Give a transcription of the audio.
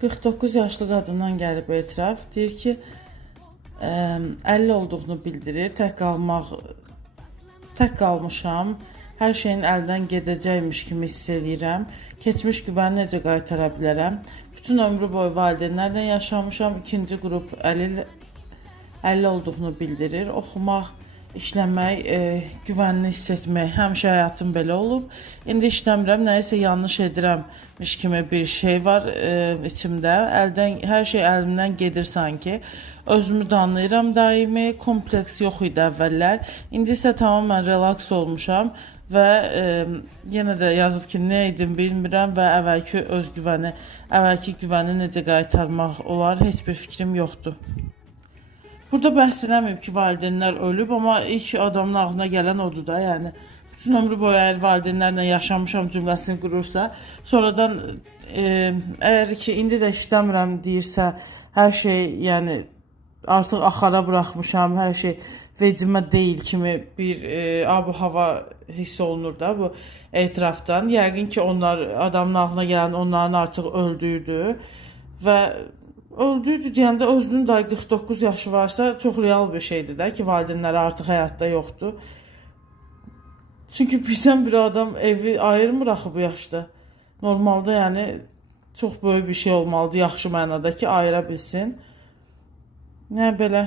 49 yaşlı qadından gəlib etiraf. Deyir ki, 50 olduğunu bildirir. Tək qalmışam. Hər şeyin əldən gedəcəkmiş kimi hiss edirəm. Keçmiş güvəni necə qaytara bilərəm? Bütün ömrü boyu valideynlərlə yaşamışam. İkinci qrup 50 olduğunu bildirir. Oxumaq, işləmək, güvənli hiss etmək, həmişə həyatım belə olub. İndi işləmirəm, nəyisə yanlış edirəmmiş kimi bir şey var içimdə. Hər şey əlimdən gedir sanki. Özümü danlayıram daimi, kompleks yox idi əvvəllər. İndi isə tamamilə relaks olmuşam və yenə də yazıb ki, nə edim bilmirəm və əvvəlki güvəni necə qaytarmaq olar, heç bir fikrim yoxdur. Burada bəhs eləməyib ki, valideynlər ölüb, amma ilk adamın ağlına gələn odur da, yəni bütün ömrü boyu əgər valideynlərlə yaşamışam cümləsini qurursa, sonradan əgər ki, indi də işləmirəm deyirsə, hər şey, yəni artıq axara buraxmışam, hər şey vecimə deyil kimi bir ab-hava hiss olunur da bu etirafdan. Yəqin ki, adamın ağlına gələn onların artıq öldüyüdür və öldüydü deyəndə özünün də 49 yaşı varsa çox real bir şeydir də ki, valideynləri artıq həyatda yoxdur. Çünki birdən bir adam evi ayırmır axı bu yaşda. Normalda yəni çox böyük bir şey olmalıdır, yaxşı mənada ki, ayıra bilsin. Nə belə